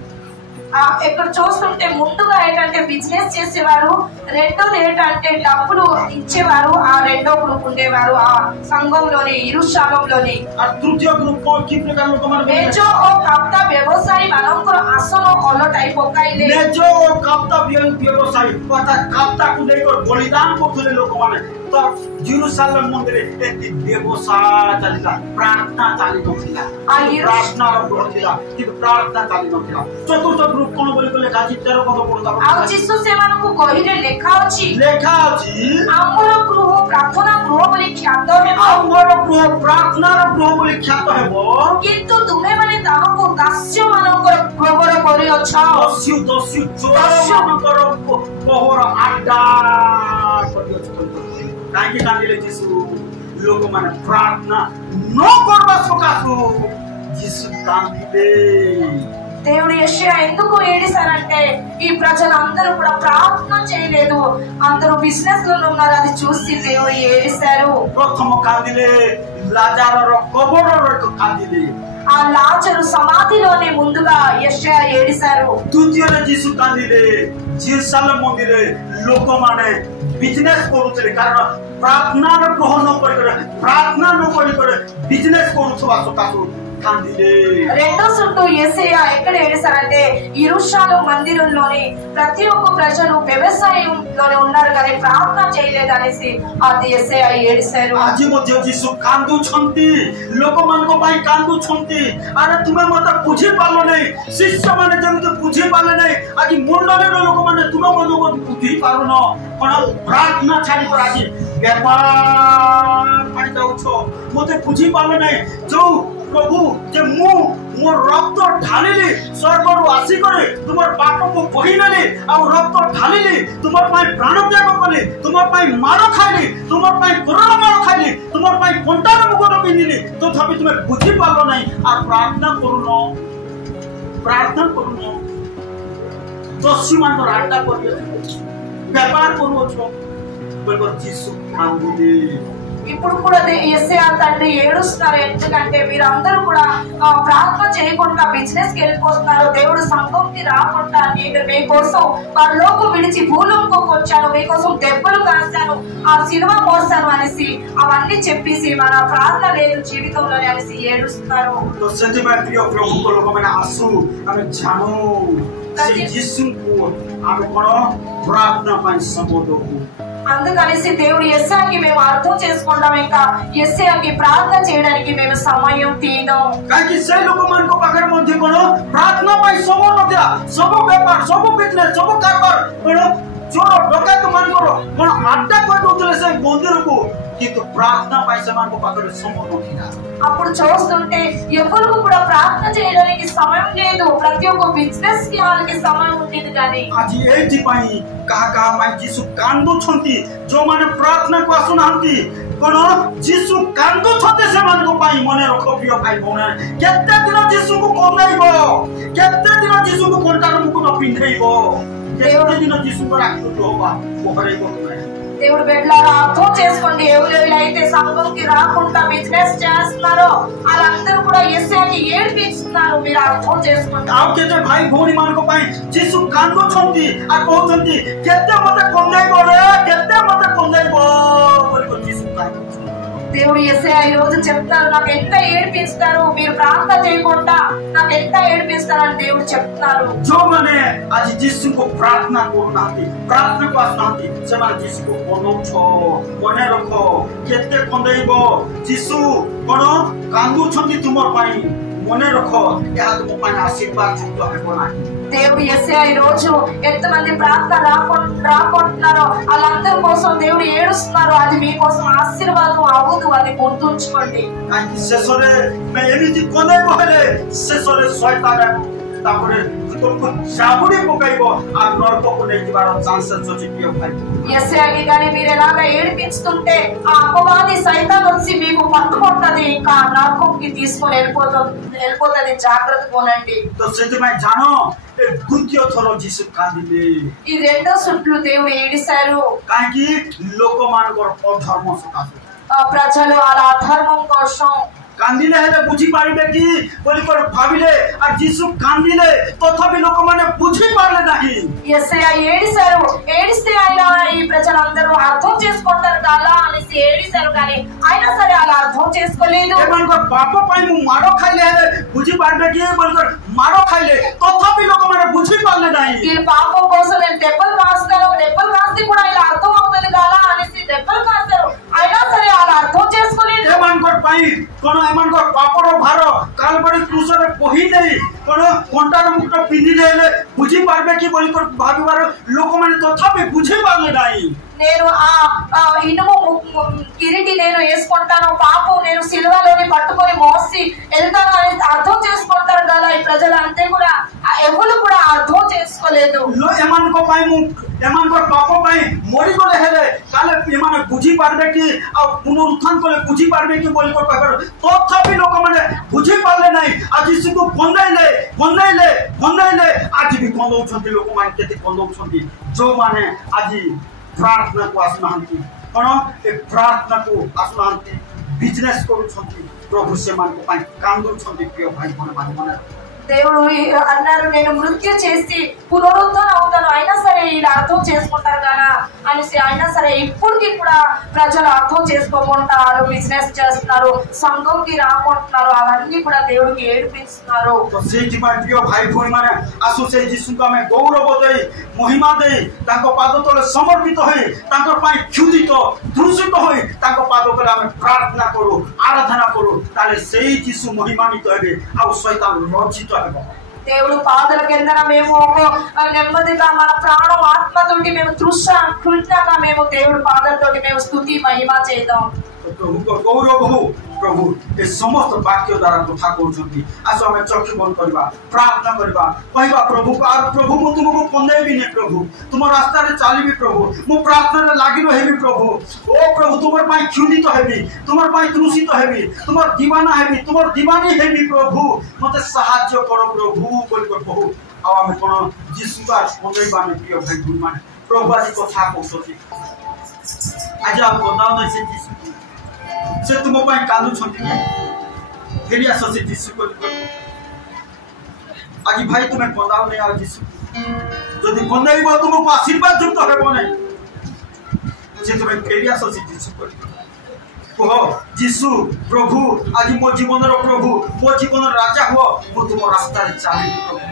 ఇక్కడ చూస్తుంటే ముందుగా ఏంటంటే బిజినెస్ చేసేవారు, రెండోది ఏంటంటే డబ్బులు ఇచ్చేవారు. ఆ రెండో గ్రూప్ ఉండేవారు ఆ సంఘంలోని యెరూషలేంలోని. तृतीय ग्रुप की प्रकार लोक माने ନେଜ ଓ କାପ୍ତା ବ୍ୟବସାୟୀ ମାନଙ୍କର ଆସନ ଅଲଟାଇ ପକାଇଲେ. ନେଜ ଓ କାପ୍ତା ବ୍ୟବସାୟୀ ଅର୍ଥାତ କାପ୍ତା କୁ ନେଇ ବଳିଦାନ କରୁଥିଲେ ଲୋକ ମାନେ ତ जेरुसालेम मंदिर एति व्यवसाय चलिला प्रार्थना चाली नथिला प्रार्थना बढ़िला कि प्रार्थना चाली नथिला. चतुर्थ ग्रुप कोन बोली को लेखा अछि 13 पद पढता आ यीशु सेମାନଙ୍କୁ କহিଲେ ଲେଖା ଅଛି ଆମର ଗୃହ ପ୍ରାର୍ଥନା ଗୃହ ବୋଲି ଖ୍ୟାତ ହେବ, ଆମର ଗୃହ ପ୍ରାର୍ଥନାର ଗୃହ ବୋଲି ଖ୍ୟାତ ହେବ, କିନ୍ତୁ ତୁମେ ମାନେ ତାହାକୁ ଦାସ୍ୟ ମାନଙ୍କର ପ୍ରବଳ କରିଅଛ. ଦସ୍ୟୁ ମାନଙ୍କର ପହର ଆଡ୍ଡା କରିଅଛ. काहे कांदिले यीशु लोक माने प्रार्थना न करबा सकासु यीशु कांदिले. దేవుడు యెషయా ఎందుకు ఏడిసారంటే ఈ ప్రజలందరూ కూడా ప్రార్థన చేయలేదు, అందరూ బిజినెస్ లో ఉన్నారు. అది చూసి దేవుడు ఏడిసారు. ప్రథమ కాందిలే లాజారర కబరర కాందిలే. ఆ లాజరు సమాధిలోనే ముందుగా యెషయా ఏడిసారు. ద్వితీయ యీశు కాందిలే जेरुसालेम मंदिर लोक माने बिजनेस करूथले कारण प्रार्थना रो ग्रहण न करी बिजनेस करूथबा सकासु కాందిలే. రెండో సుట్టు యేసయ్య ఎక్కడ ఏడిసారంటే యెరూషలేము మందిరంలోని ప్రతి ఒక్క ప్రజలు వ్యవసాయంలోనే ఉన్నారు కానీ ప్రార్థన చేయలేదు అనేసి అది యేసయ్య ఏడిసారు. ଆଜି ମଧ୍ୟ ଯୀଶୁ କାନ୍ଦୁଛନ୍ତି ଲୋକମାନଙ୍କ ପାଇଁ କାନ୍ଦୁଛନ୍ତି. ଆରେ ତୁମେ ମତେ ବୁଝି ପାରିଲ ନାହିଁ, ଶିଷ୍ୟମାନେ ଯେମିତି ବୁଝି ପାରିଲେ ନାହିଁ, ଆଜି ମଣ୍ଡଳୀର ଲୋକମାନେ ତୁମେ ମଧ୍ୟ ବୁଝି ପାରୁନ କଣ ପ୍ରାର୍ଥନା ଛାଡ଼ି କରି ଆଜି ବେପାର ପାଇଁ ଯାଉଛ. ମତେ ବୁଝି ପାରିଲ ନାହିଁ ଯୋଉ प्रभु जे मु मोर रक्त ढालिली स्वर्गरु आसी करे तुमर पाप को बहिनली आ रक्त ढालिली तुमर पाई प्राण त्याग कली तुमर पाई मार खाइली तुमर पाई कोरोना मार खाइली तुमर पाई कंटार मुगर पिनिली तथापि तुमे बुझी पालो नाही आ प्रार्थना करूनो दस्यु मान राडा करियो व्यापार करूछो बोलबो यीशु कांदिले. ఇప్పుడు కూడా యేసయ్య తండ్రి ఏడుస్తున్నారు. ఎందుకంటే మీరందరూ కూడా ప్రార్థన చేయకుండా బిజినెస్ కి వెళ్ళిపోతున్నారు. దేవుడు సంఘంకి రాకుండా నేను మీకోసం పరలోకం విడిచి భూలోకంకి వచ్చాను, మీకోసం దెబ్బలు కాస్తాను, ఆ సిలువ మోస్తాను అనేసి అవన్నీ చెప్పేసి మన ప్రార్థన లేదు జీవితంలోనే అనేసి ఏడుస్తున్నారు. అందుకనేసి దేవుడు యేసయ్యకి మేము అర్థం చేసుకుంటాం, ఇంకా యేసయ్యకి ప్రార్థన చేయడానికి మేము సమయం తీద్దాం. కాకి సై ଲୋକମାନଙ୍କ ପାଖରେ ମଧ୍ୟ କୋନ ପ୍ରାର୍ଥନା ପାଇଁ ସମୟ ନଥିଲା. ସବୁ ବେପାର ସବୁ ବିଜନେସ୍ ସବୁ କାରବାର କୋନ ଚୋର ଡକାୟତ ମାନଙ୍କର କୋନ ଆଡ୍ଡା କରି ଦଉଥିଲେ ସେ ମନ୍ଦିରକୁ, କିନ୍ତୁ ପ୍ରାର୍ଥନା ପାଇଁ ସେମାନଙ୍କ ପାଖରେ ସମୟ ନଥିଲା. అప్పుడు చూస్తుంటే ఎవరికి కూడా ప్రార్థన చేయడానికి సమయం లేదు. ప్రతి ఒక్క బిజినెస్ కి వాళ్ళకి సమయం ఉండేది. కానీ ଆଜି ଏଇଥିପାଇଁ କାହା କାହା ପାଇଁ ଯୀଶୁ କାନ୍ଦୁଛନ୍ତି, ଯୋଉମାନେ ପ୍ରାର୍ଥନାକୁ ଆସୁନାହାନ୍ତି कोन यीशु कांदुछते सेମାନଙ୍କ ପାଇଁ ମନେ ରଖ ପ୍ରିୟ ଭାଇ ଭଉଣୀ. କେତେ ଦିନ ଯୀଶୁକୁ କନ୍ଦାଇବ, କେତେ ଦିନ ଯୀଶୁକୁ କଣ୍ଟାର ମୁକୁଟ ପିନ୍ଧେଇବ, କେତେ ଦିନ ଯୀଶୁଙ୍କ ରାକ୍ଷୀ ହବା ପହରେଇବ ତୁମେ. దేవుడు బిడ్డలారా అర్థం చేసుకోండి. ఎవరైతే సంఘంకి రాకుండా బిజినెస్ చేస్తున్నారో వాళ్ళందరూ కూడా యేసుని ఏడిపిస్తున్నారు. మీరు అర్థం చేసుకోండి. ଆଉ କେତେ ଭାଇ ଭଉଣୀ ମାନଙ୍କ ପାଇଁ ଯୀଶୁ କାନ୍ଦୁଛନ୍ତି ଆଉ କହୁଛନ୍ତି କେତେ ମତେ କନ୍ଦାଇବ ରେ, କେତେ ମତେ କନ୍ଦାଇବ ବୋଲି ଯୀଶୁ କାନ୍ଦୁଛନ୍ତି। దేవుడు యేసయ్య ఈ రోజు చెప్తారు, నాకు ఎంత ఏడిపిస్తారు, మీరు ప్రార్థన చేయకుండా నాకు ఎంత ఏడిపిస్తారు అని దేవుడు చెప్తున్నారు। ଯୋଉମାନେ ଆଜି ଯୀଶୁଙ୍କୁ ପ୍ରାର୍ଥନା କରୁନାହାନ୍ତି, ପ୍ରାର୍ଥନାକୁ ଆସୁନାହାନ୍ତି, ସେମାନେ ଯୀଶୁକୁ କନ୍ଦଉଛ, ମନେ ରଖ କେତେ କନ୍ଦେଇବ ଯୀଶୁ କଣ କାନ୍ଦୁଛନ୍ତି ତୁମ ପାଇଁ, ମନେ ରଖ ଏହା ତୁମ ପାଇଁ ଆଶୀର୍ବାଦ ଯୁକ୍ତ ହେବ ନାହିଁ। దేవుడు యేసయ్య ఈ రోజు ఎంతమంది ప్రార్థన రాకుంటున్నారో వాళ్ళందరి కోసం దేవుడు ఏడుస్తున్నారు। అది మీకోసం ఆశీర్వాదం అవ్వదు, అది గుర్తుంచుకోండి। ଶେଷରେ ଏମିତି କନ୍ଦେଇବ ହେଲେ ଶେଷରେ ଶୈତାନ ତାପରେ ତୁମକୁ ଚାବୁଡ଼ି ପକାଇବ ଆଉ ନରକକୁ ନେଇଯିବାର ଚାନ୍ସେସ୍ ଅଛି ପ୍ରିୟ ଭାଇ। యేసయ్యకి కానీ మీరు ఎలాగా ఏడిపిస్తుంటే ఆ అపవాది సైతాన్ వచ్చి మీకు పట్టుకుంటది, ఇంకా నరకంకి తీసుకొని వెళ్ళిపోతుంది, జాగ్రత్తగా ఉండండి। ତ ସେଥିପାଇଁ ଜାଣ ଏ ଦ୍ୱିତୀୟ ଥର ଯୀଶୁ କାନ୍ଦିଲେ। ఈ రెండో సుట్లు దేవుడు ఏడిశారు। କାହିଁକି? ଲୋକମାନଙ୍କର ଅଧର୍ମ ସକାଶେ। ప్రజలు అలా అధర్మం కోసం କାନ୍ଦିଲେ ହେଲେ ବୁଝିପାରିବେ କି ବୋଲି ଭାବିଲେ ଆଉ ଯୀଶୁ କାନ୍ଦିଲେ ତଥାପି ଲୋକମାନେ ବୁଝିପାରିଲେ ନାହିଁ। యేసయ్య ఏడిశారు, ఏడిస్తే ఆయన ఈ ప్రజలందరూ అర్థం చేసుకుంటారు కదా అనేసి ఏడిశారు, కానీ అయినా సరే అలా అర్థం చేసుకోలేదు। ଏମାନଙ୍କ ପାପ ପାଇଁ ମୁଁ ମାଡ଼ ଖାଇଲେ ହେଲେ ବୁଝିପାରିବେ କି ବୋଲି ମାଡ଼ ଖାଇଲେ ତଥାପି ଲୋକମାନେ ବୁଝିପାରିଲେ ନାହିଁ। ఈ పాపం కోసం నేను దెబ్బలు కాస్తాను, దెబ్బలు కాస్తే కూడా ఇలా అర్థం అవుతుంది కదా అనేసి దెబ్బలు కాస్తారు, అయినా సరే అలా అర్థం చేసుకోలేదు। ଏମାନଙ୍କ ପାଇଁ କଣ ଏମାନଙ୍କ ପାପର ଭାର କାଲବାରୀ କ୍ରୁଶରେ ବୋହି ନେଇ କଣ କଣ୍ଟାର ମୁକୁଟ ପିନ୍ଧି ଦେଲେ ବୁଝିପାରିବେ କି ବୋଲି ଭାବିବାର ଲୋକମାନେ ତଥାପି ବୁଝିପାରିଲେ ନାହିଁ। నేను ఆ ఇనుము కిరీటి నేను వేసుకుంటాను, పాపం నేను సిలువలోని పట్టుకొని మోసి వెళ్తాను అని అర్థం చేసుకుంటారు కదా ఈ ప్రజలంతా కూడా, ఎవరు కూడా అర్థం చేసుకోలేదు। ଏମାନଙ୍କ ପାଇଁ ମୁଁ ଏମାନଙ୍କ ପାପ ପାଇଁ ମରିଗଲେ ହେଲେ କାଲେ ଏମାନେ ବୁଝିପାରିବେ କି ଆଉ ପୁନରୁତ୍ଥାନ କଲେ ବୁଝିପାରିବେ କି ବୋଲି କହିବାର ତଥାପି ଲୋକମାନେ ବୁଝିପାରିଲେ ନାହିଁ। ଆଜି ଯୀଶୁକୁ କନ୍ଦାଇଲେ କନ୍ଦାଇଲେ କନ୍ଦାଇଲେ ଆଜି ବି କନ୍ଦଉଛନ୍ତି ଲୋକମାନେ, କେତେ କନ୍ଦଉଛନ୍ତି ଯୋଉମାନେ ଆଜି ପ୍ରାର୍ଥନାକୁ ଆସୁନାହାନ୍ତି, କଣ ଏ ପ୍ରାର୍ଥନାକୁ ଆସୁନାହାନ୍ତି, ବିଜନେସ୍ କରୁଛନ୍ତି, ପ୍ରଭୁ ସେମାନଙ୍କ ପାଇଁ କାନ୍ଦୁଛନ୍ତି। ପ୍ରିୟ ଭାଇ ଭଉଣୀମାନେ ମନେ దేవుడు అన్నారు, నేను మృత్యు చేసి పునరుద్ధరణ అవుతాను, అయినా సరే ఇలా అర్థం చేసుకుంటారు కదా అనేసి, అయినా సరే ఇప్పటికి కూడా ప్రజలు అర్థం చేసుకోకుంటారు, బిజినెస్ చేస్తున్నారు, సంఘంకి రాకుంటున్నారు, అవన్నీ కూడా దేవుడికి ఏడిపిస్తున్నారు। ସେଇଥିପାଇଁ ପ୍ରିୟ ଭାଇ ଭଉଣୀମାନେ ଆସୁ ସେଇ ଯୀଶୁଙ୍କୁ ଆମେ ଗୌରବ ଦେଇ ମହିମା ଦେଇ ତାଙ୍କ ପାଦ ତଳେ ସମର୍ପିତ ହୋଇ ତାଙ୍କ ପାଇଁ କ୍ଷୁଧିତ ଦୂଷିତ ହୋଇ ତାଙ୍କ ପାଦ ତଳେ ଆମେ ପ୍ରାର୍ଥନା କରୁ, ଆରାଧନା କରୁ, ତାହେଲେ ସେଇ ଯୀଶୁ ମହିମାନ୍ୱିତ ହେବେ ଆଉ ଶୈତାନ ଲଜ୍ଜିତ ହେବ। దేవుడు పాదల కింద మేము నెమ్మదిగా మన ప్రాణం ఆత్మతోటి మేము కృష్ణగా మేము దేవుడు పాదలతోటి మేము స్తుతి మహిమ చేద్దాం। ପ୍ରଭୁଙ୍କ ଗୌରବ ହଉ। ପ୍ରଭୁ ଏ ସମସ୍ତ ବାକ୍ୟ ଦ୍ୱାରା କଥା କହୁଛନ୍ତି। ଆସ ଆମେ ଚକ୍ଷୁ ବନ୍ଦ କରିବା, ପ୍ରାର୍ଥନା କରିବା, କହିବା ପ୍ରଭୁକୁ, ଆଉ ପ୍ରଭୁ ମୁଁ ତୁମକୁ କନ୍ଦେଇବିନି, ପ୍ରଭୁ ତୁମ ରାସ୍ତାରେ ଚାଲିବି, ପ୍ରଭୁ ମୁଁ ପ୍ରାର୍ଥନାରେ ଲାଗି ରହିବି, ପ୍ରଭୁ ଓ ପ୍ରଭୁ ତୁମର ପାଇଁ କ୍ଷୁଧିତ ହେବି, ତୁମର ପାଇଁ ତୃଷିତ ହେବି, ତୁମର ଦିବାନା ହେବି, ତୁମର ଦିବାନୀ ହେବି, ପ୍ରଭୁ ମତେ ସାହାଯ୍ୟ କର ପ୍ରଭୁ ବୋଲି ପ୍ରଭୁ। ଆଉ ଆମେ କଣ ଯୀଶୁକୁ କନ୍ଦେଇବାନି? ପ୍ରିୟ ଭାଇ ଭଉଣୀମାନେ, ପ୍ରଭୁ ଆଜି କଥା କହୁଛନ୍ତି, ଆଜି ଆଉ କନ୍ଦାଉ ନାହିଁ ସେ ଯୀଶୁ, ସେ ତୁମ ପାଇଁ କାନ୍ଦୁଛନ୍ତି। ଫେରି ଆସ ସେ ଯୀଶୁ କରି ଆଜି ଭାଇ ତୁମେ କନ୍ଦାଉ ନାହିଁ ଆଉ ଯୀଶୁ ଯଦି କନ୍ଦାଇବ ତୁମକୁ ଆଶୀର୍ବାଦ ଯୁକ୍ତ ହେବ ନାହିଁ। ସେ ତୁମେ ଫେରି ଆସ ସେ ଯୀଶୁ କରି କୁହ, ଯୀଶୁ ପ୍ରଭୁ ଆଜି ମୋ ଜୀବନର ପ୍ରଭୁ, ମୋ ଜୀବନର ରାଜା ହୁଅ, ମୁଁ ତୁମ ରାସ୍ତାରେ ଚାଲିବି ପ୍ରଭୁ।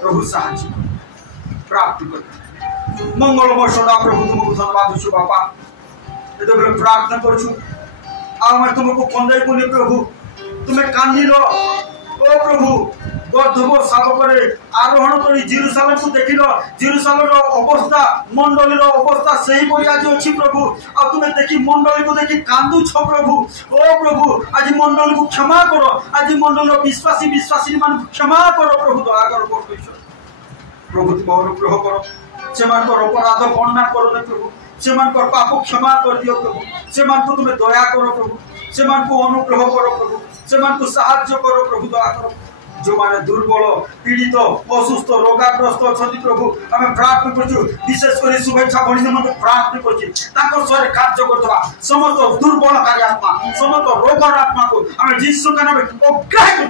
ପ୍ରଭୁ ସାହାଯ୍ୟ ପ୍ରାପ୍ତି କରି ମଙ୍ଗଳମୟ ସଦା ପ୍ରଭୁ ତୁମକୁ ଧନ୍ୟବାଦ ଦେଉଛୁ ବାପା। ଯେତେବେଳେ ପ୍ରାର୍ଥନା କରୁଛୁ ଆଉ ଆମେ ତୁମକୁ କନ୍ଦାଇବୁନି ପ୍ରଭୁ, ତୁମେ କାନ୍ଦିଲ ଓ ପ୍ରଭୁ ଗର୍ଦ୍ଧବ ଶାବକରେ ଆରୋହଣ କରି ଜେରୁସାଲେମକୁ ଦେଖିଲ, ଜେରୁସାଲେମର ଅବସ୍ଥା, ମଣ୍ଡଳୀର ଅବସ୍ଥା ସେହିପରି ଆଜି ଅଛି ପ୍ରଭୁ। ଆଉ ତୁମେ ଦେଖି ମଣ୍ଡଳୀକୁ ଦେଖି କାନ୍ଦୁଛ ପ୍ରଭୁ। ଓ ପ୍ରଭୁ ଆଜି ମଣ୍ଡଳୀକୁ କ୍ଷମା କର, ଆଜି ମଣ୍ଡଳୀର ବିଶ୍ୱାସୀ ମାନଙ୍କୁ କ୍ଷମା କର ପ୍ରଭୁ, ଦୟାକର ପ୍ରଭୁ ତୁମ ଅନୁଗ୍ରହ କର, ସେମାନଙ୍କର ଅପରାଧ ଗଣନା କର ପ୍ରଭୁ, ସେମାନଙ୍କର ପାପ କ୍ଷମା କରିଦିଅ ପ୍ରଭୁ, ସେମାନଙ୍କୁ ତୁମେ ଦୟା କର ପ୍ରଭୁ, ସେମାନଙ୍କୁ ଅନୁଗ୍ରହ କର ପ୍ରଭୁ, ସେମାନଙ୍କୁ ସାହାଯ୍ୟ କର ପ୍ରଭୁ, ଦୟା କର जो माने दुर्बल पीड़ित असुस्थ रोगाग्रस्त अच्छा प्रभु आम प्रार्थना करूँ विशेषकर शुभेच्छा भणी निमंत प्रार्थना कर कार्य करवा समस्त दुर्बलकारी आत्मा समस्त रोगर आत्मा को आम जीशु का नाम अग्राह्य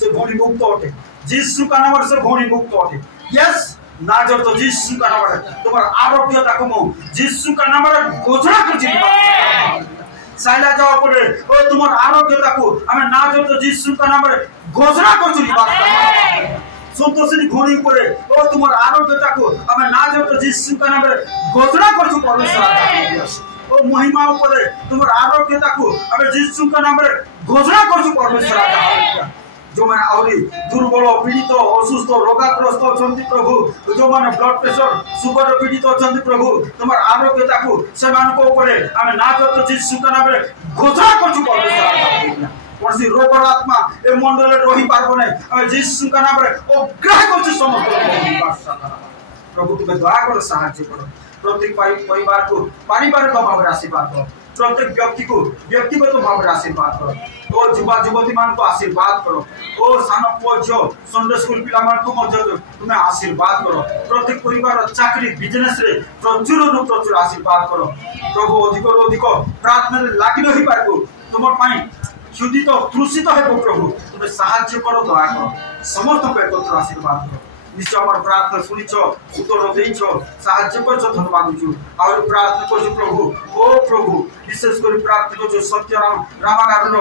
से भणी मुक्त अटे जीशु का नाम से भणी मुक्त अटे यस नाजर तो जीशु का नाम तुम्हार आरोग्यता को मु जीशु का नाम घोषणा कर साइला जाओ पड़े ओ तुम्हार आरोग्यता को हमें नाजर तो जीशु का नाम घोषणा कर संतोषी घोड़ी पड़े ओ तुम्हार आरोग्यता को हमें नाजर तो जीशु का नाम घोषणा कर परमेश्वर ओ महिमा ऊपर तुम्हार आरोग्यता को हमें जीशु का नाम घोषणा कर परमेश्वर जो मैंने आहरी दुर्बल पीड़ित असुस्थ रोगाग्रस्त अच्छा प्रभु जो मैंने ब्लड प्रेशर सुगर पीड़ित अच्छा प्रभु तुम आरोग्यता को आम नाजर जीशु का नाम घोषणा कर कौन रोगर आत्मा ए मंडल रही पार्ब ना आम जीशु का नाम अग्राह्य कर समस्त प्रभु तुम्हें दया कर साहाय्य कर प्रत्येक परिवार को पारिवारिक भाव में आशीर्वाद कर प्रत्येक व्यक्ति को व्यक्तिगत भाव में आशीर्वाद करो ओ युवा युवती मान को आशीर्वाद करो ओ सान पुओ झियो संडे स्कूल पिला मान को तुम्हें आशीर्वाद करो प्रत्येक परिवार चाकरी बिजनेस रे प्रचुर आशीर्वाद करो प्रभु अधिक अधिक प्रार्थना लगी रही पार तुम क्षुदित तृषित हो प्रभु तुम्हें साहाय्य करो दया करो समस्त को एकत्र आशीर्वाद करो निश्चय आम प्रार्थना शुणिच उत्तर देच साहाय्य कर धन्यवाद दूँ और प्रार्थना कर प्रभु ओ प्रभु विशेषकर प्रार्थना कर सत्यराम रामागार ओ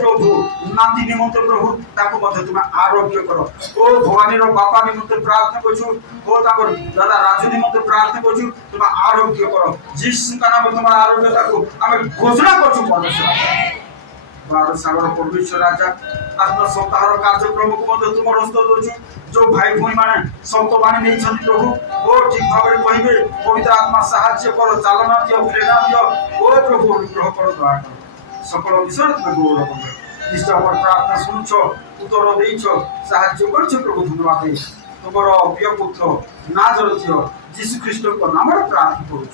प्रभु नाती निमंत प्रभु तुम्हें आरोग्य कर ओ भवानी बापा निमंत प्रार्थना कर दादा राजू निमंत प्रार्थना कर तुम्हें आरोग्य कर जीशु का नाम तुम आरोग्यता को आम घोषणा कर सागर परमेश्वर राजा आत्मा सप्ताह कार्यक्रम को तुम हस्त दूँ जो भाई भाई माने संत माने नहीं प्रभु ओ ठीक भाव में कहे पवित्र आत्मा साहाय्य कर चालना दियो प्रेरणा दियो ओ प्रभु अनुग्रह कर दया कर सकल विषय तुम्हें गौरव कर निश्चय आम प्रार्थना शुणुच उत्तर देच साहाय्य कर प्रभु धन्यवाद तुम प्रिय पुत्र नाजर जीशु ख्रीष्ट नाम प्रार्थना करुँ।